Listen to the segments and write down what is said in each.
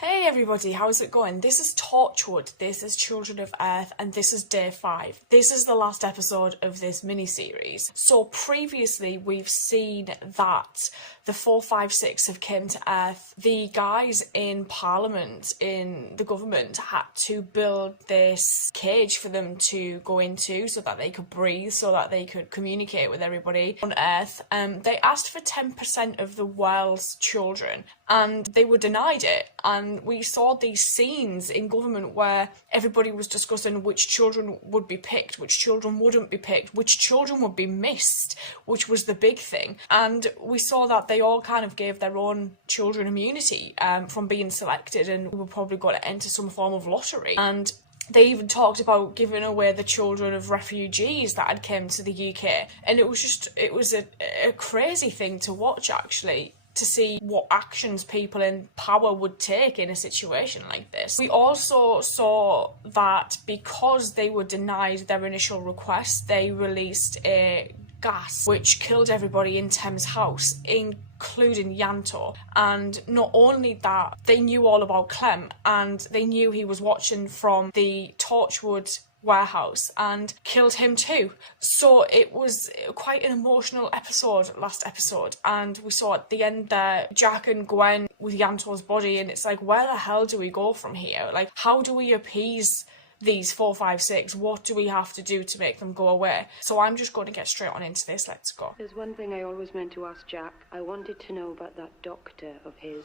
Hey everybody, how's it going? This is Torchwood, this is Children of Earth, and this is day 5. This is the last episode of this mini-series. So previously we've seen that the 456 have came to Earth. The guys in Parliament, in the government, had to build this cage for them to go into so that they could breathe, so that they could communicate with everybody on Earth. They asked for 10% of the world's children, and they were denied it. And we saw these scenes in government where everybody was discussing which children would be picked, which children wouldn't be picked, which children would be missed, which was the big thing. And we saw that they all kind of gave their own children immunity from being selected, and we were probably going to enter some form of lottery. And they even talked about giving away the children of refugees that had come to the UK. And it was a crazy thing to watch, actually, to see what actions people in power would take in a situation like this. We also saw that because they were denied their initial request, they released a gas which killed everybody in Thames House, including Yanto. And not only that, they knew all about Clem, and they knew he was watching from the Torchwood warehouse and killed him too. So it was quite an emotional episode, last episode, and we saw at the end there Jack and Gwen with Yanto's body, and it's like, where the hell do we go from here? Like, how do we appease these 456? What do we have to do to make them go away? So I'm just going to get straight on into this. Let's go. There's one thing I always meant to ask Jack. I wanted to know about that doctor of his.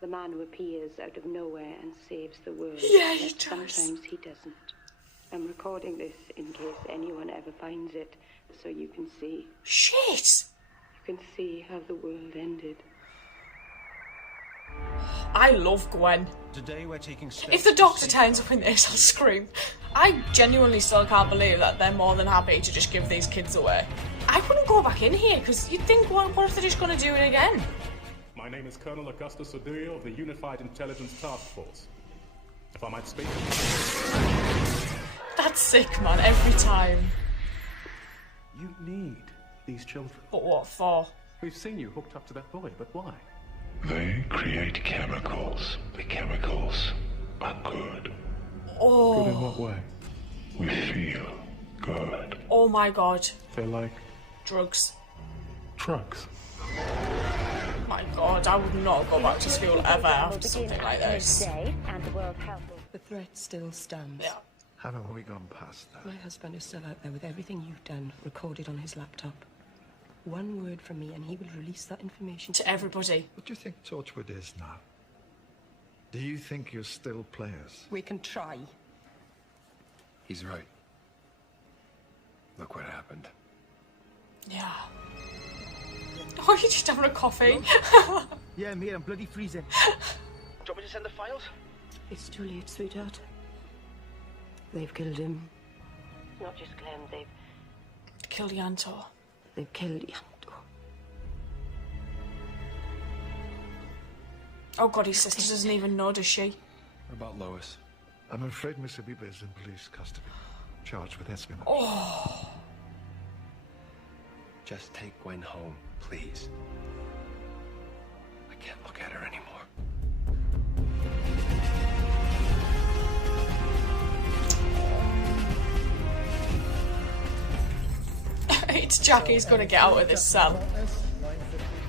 The man who appears out of nowhere and saves the world. Yeah, he does. Sometimes he doesn't. I'm recording this in case anyone ever finds it, so you can see. Shit! You can see how the world ended. I love Gwen. Today we're taking steps. If the doctor turns up in this, I'll scream. I genuinely still can't believe that they're more than happy to just give these kids away. I wouldn't go back in here, because you'd think, what if they're just going to do it again? My name is Colonel Augustus Oduyo of the Unified Intelligence Task Force. If I might speak. That's sick, man, every time. You need these children. But what for? We've seen you hooked up to that boy, but why? They create chemicals. The chemicals are good. Oh. Good in what way? We feel good. Oh my god. They're like Drugs. drugs. My god, I would not go back to school ever after something like this. The threat still stands. Yeah. Haven't we gone past that? My husband is still out there with everything you've done recorded on his laptop. One word from me and he will release that information To everybody. What do you think Torchwood is now? Do you think you're still players? We can try. He's right. Look what happened. Yeah. Oh, you're just having a coffee? Yeah, mate, I'm bloody freezing. Do you want me to send the files? It's too late, sweetheart. They've killed him. Not just Clem, they've Killed Yanto. They've killed Yanto. Oh god, his sister doesn't even know, does she? What about Lois? I'm afraid Miss Abiba is in police custody, charged with espionage. Oh. Just take Gwen home, please. I can't look at her anymore. It's Jackie's gonna get out of this cell.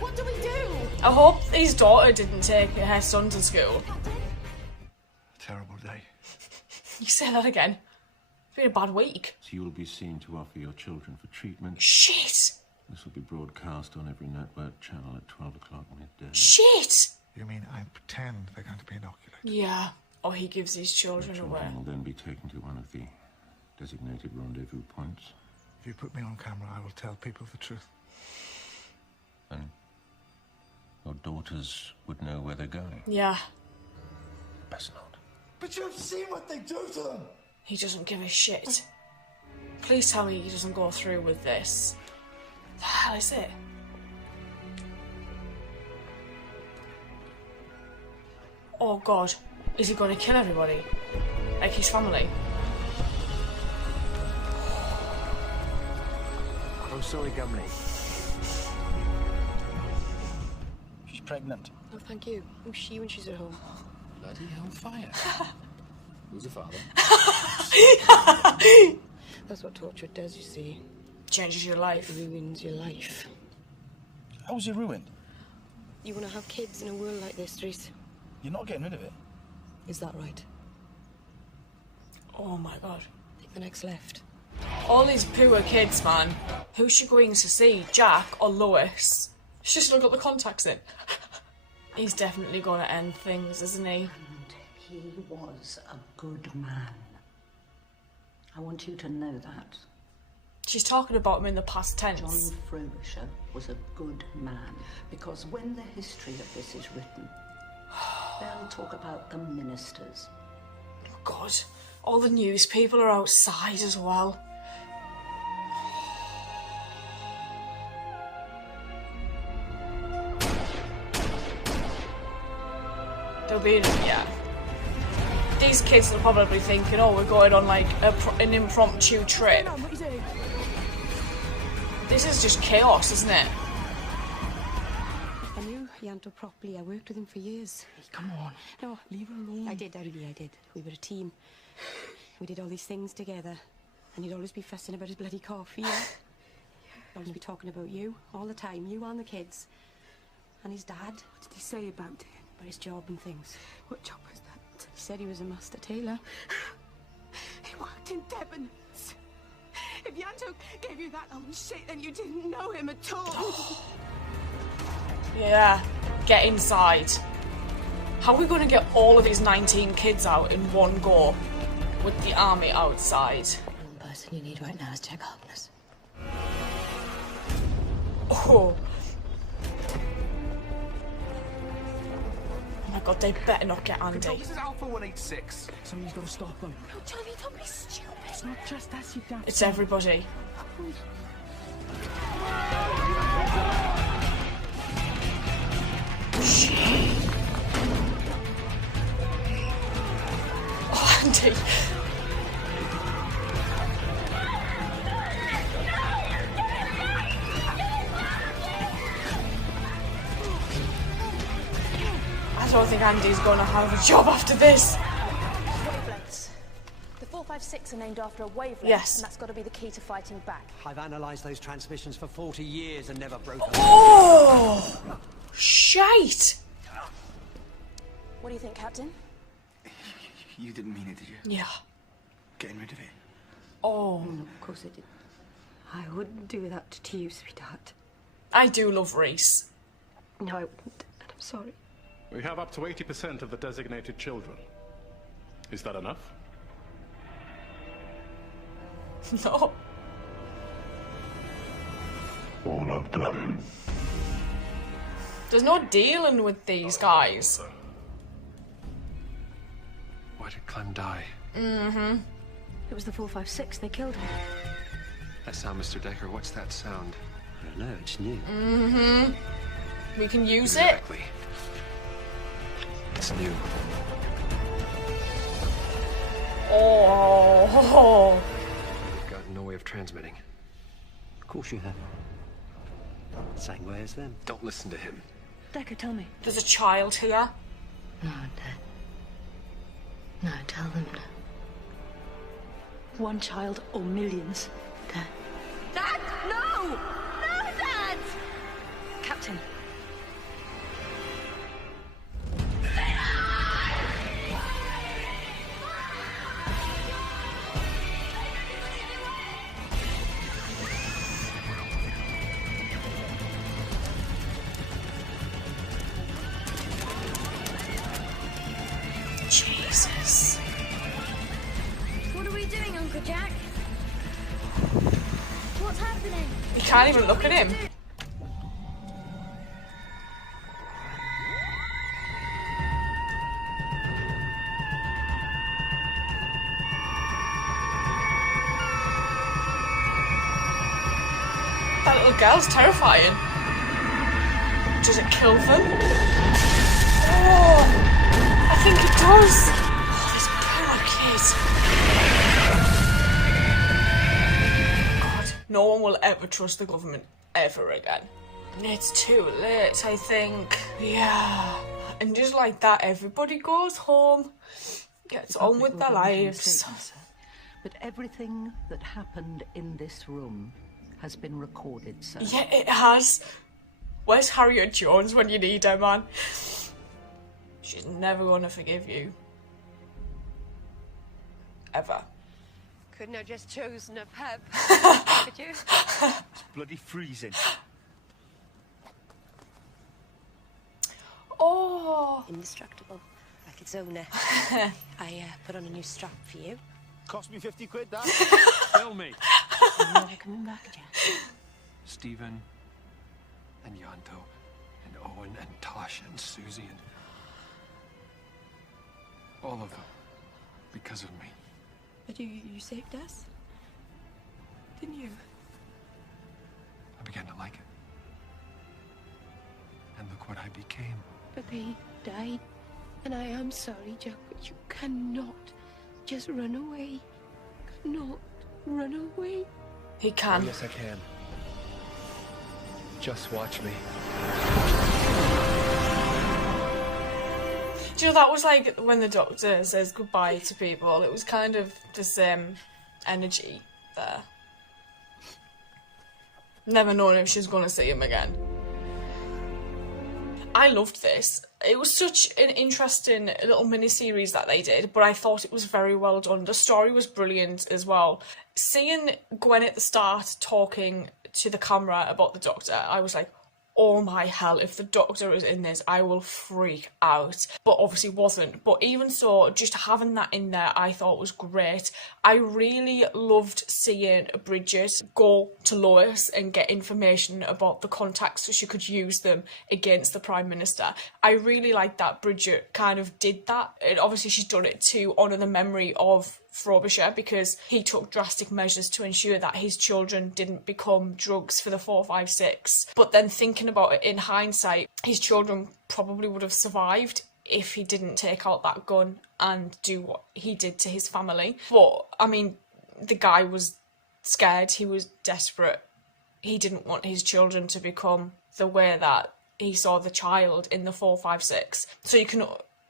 What do we do? I hope his daughter didn't take her son to school. Terrible day. You say that again. It's been a bad week. So you will be seen to offer your children for treatment. Shit! This will be broadcast on every network channel at 12 o'clock midday. Shit! You mean I pretend they're going to be inoculated? Yeah. Or he gives his children Your away. children will then be taken to one of the designated rendezvous points. If you put me on camera, I will tell people the truth. And your daughters would know where they're going. Yeah. Best not. But you've seen what they do to them! He doesn't give a shit. Please tell me he doesn't go through with this. The hell is it? Oh god. Is he going to kill everybody? Like his family? Oh, sorry, Gumley. She's pregnant. No, thank you. Who's she when she's at home? Bloody hellfire. Who's the father? That's what Torchwood does, you see. Changes your life. It ruins your life. How was it ruined? You want to have kids in a world like this, Reese? You're not getting rid of it. Is that right? Oh my god. Take the next left. All these poor kids, man. Who's she going to see? Jack or Lois? She's just not got the contacts in. He's definitely going to end things, isn't he? And he was a good man. I want you to know that. She's talking about him in the past tense. John Frobisher was a good man, because when the history of this is written, they'll talk about the ministers. Oh god. All the news people are outside as well. They'll be in it, yeah. These kids are probably thinking, oh, we're going on like an impromptu trip. This is just chaos, isn't it? I knew Yanto properly. I worked with him for years. Hey, come on. No, leave her alone. I did. We were a team. We did all these things together. And he'd always be fussing about his bloody coffee, yeah? He'd always be talking about you all the time. You and the kids. And his dad. What did he say about him? About his job and things. What job was that? He said he was a master tailor. He worked in Devon. If Yanto gave you that old shit, then you didn't know him at all. Yeah, get inside. How are we going to get all of his 19 kids out in one go with the army outside? The one person you need right now is Jack Harkness. Oh. Oh my god, they better not get Andy. Control, this is Alpha 186. Somebody's got to stop them. No, Johnny, don't be stupid. It's not just us, you damn. It's everybody. Oh, Andy. I don't think Andy's going to have a job after this. Wavelengths. The 456 are named after a wavelength, Yes. and that's got to be the key to fighting back. I've analysed those transmissions for 40 years and never broken. Oh! Shite! What do you think, Captain? You didn't mean it, did you? Yeah. Getting rid of it. Oh. No, of course I did. I wouldn't do that to you, sweetheart. I do love Reese. No, I wouldn't. And I'm sorry. We have up to 80% of the designated children. Is that enough? No. All of them. There's no dealing with these guys. Why did Clem die? Mm-hmm. It was the 456. They killed him. That sound, Mr. Decker. What's that sound? I don't know, it's new. Mm-hmm. We can use Exactly. It's new. Oh. We've got no way of transmitting. Of course you have. Same way as them. Don't listen to him. Decker, tell me. There's a child here. No, Dad. No, tell them no. One child or millions, Dad. Dad, no! No, Dad! Captain. Jesus. What are we doing, Uncle Jack? What's happening? You can't even look at him. That little girl's terrifying. Does it kill them? Oh, I think it does. Oh, this poor kid. God, no one will ever trust the government ever again. It's too late, I think. Yeah. And just like that, everybody goes home, gets on with their lives. But everything that happened in this room has been recorded, sir. Yeah, it has. Where's Harriet Jones when you need her, man? She's never gonna forgive you. Ever. Couldn't have just chosen a pub, could you? It's bloody freezing. Oh. Indestructible, like its owner. I put on a new strap for you. Cost me 50 quid, that. Tell me. I'm never coming back, Jack. Stephen and Yanto and Owen and Tasha and Susie and all of them because of me. But you saved us, didn't you? I began to like it. And look what I became. But they died. And I am sorry, Jack, but you cannot just run away. Cannot run away. He can. Oh, yes, I can. Just watch me. Do you know, that was like when the Doctor says goodbye to people, it was kind of the same energy there. Never knowing if she's going to see him again. I loved this. It was such an interesting little mini-series that they did, but I thought it was very well done. The story was brilliant as well. Seeing Gwen at the start talking to the camera about the Doctor, I was like, oh my hell, if the Doctor is in this, I will freak out. But obviously wasn't. But even so, just having that in there, I thought was great. I really loved seeing Bridget go to Lois and get information about the contacts so she could use them against the Prime Minister. I really liked that Bridget kind of did that. And obviously she's done it to honour the memory of Frobisher, because he took drastic measures to ensure that his children didn't become drugs for the 456. But then thinking about it in hindsight, his children probably would have survived if he didn't take out that gun and do what he did to his family. But, I mean, the guy was scared, he was desperate. He didn't want his children to become the way that he saw the child in the 456. So you can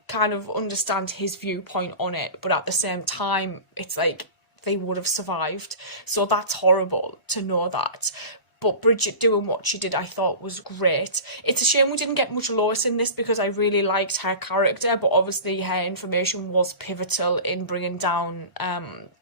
kind of understand his viewpoint on it, but at the same time it's like they would have survived, so that's horrible to know that. But Bridget doing what she did, I thought was great. It's a shame we didn't get much Lois in this, because I really liked her character, but obviously her information was pivotal in bringing down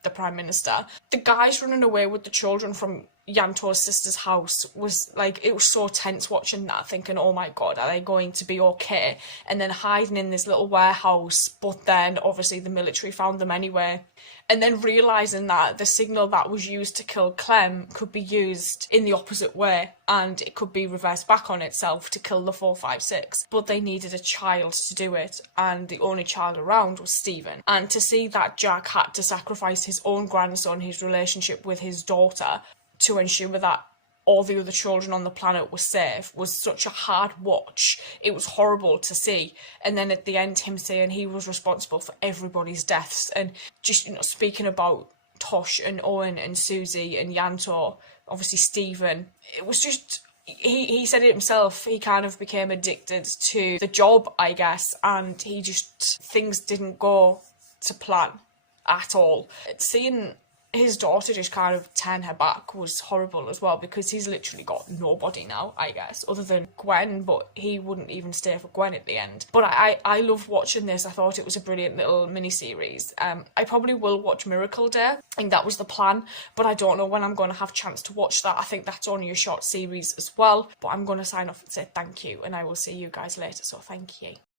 the Prime Minister. The guys running away with the children from Yanto's sister's house was like, it was so tense watching that, thinking, oh my god, are they going to be okay? And then hiding in this little warehouse, but then obviously the military found them anyway. And then realising that the signal that was used to kill Clem could be used in the opposite way, and it could be reversed back on itself to kill the 456. But they needed a child to do it, and the only child around was Stephen. And to see that Jack had to sacrifice his own grandson, his relationship with his daughter, to ensure that all the other children on the planet were safe, was such a hard watch. It was horrible to see. And then at the end, him saying he was responsible for everybody's deaths. And just, you know, speaking about Tosh and Owen and Susie and Yanto, obviously Stephen, it was just, he said it himself, he kind of became addicted to the job, I guess, and he just, things didn't go to plan at all. Seeing his daughter just kind of turn her back was horrible as well, because he's literally got nobody now, I guess, other than Gwen, but he wouldn't even stay for Gwen at the end. But I loved watching this. I thought it was a brilliant little mini-series. I probably will watch Miracle Day. I think that was the plan, but I don't know when I'm going to have a chance to watch that. I think that's only a short series as well, but I'm going to sign off and say thank you, and I will see you guys later, so thank you.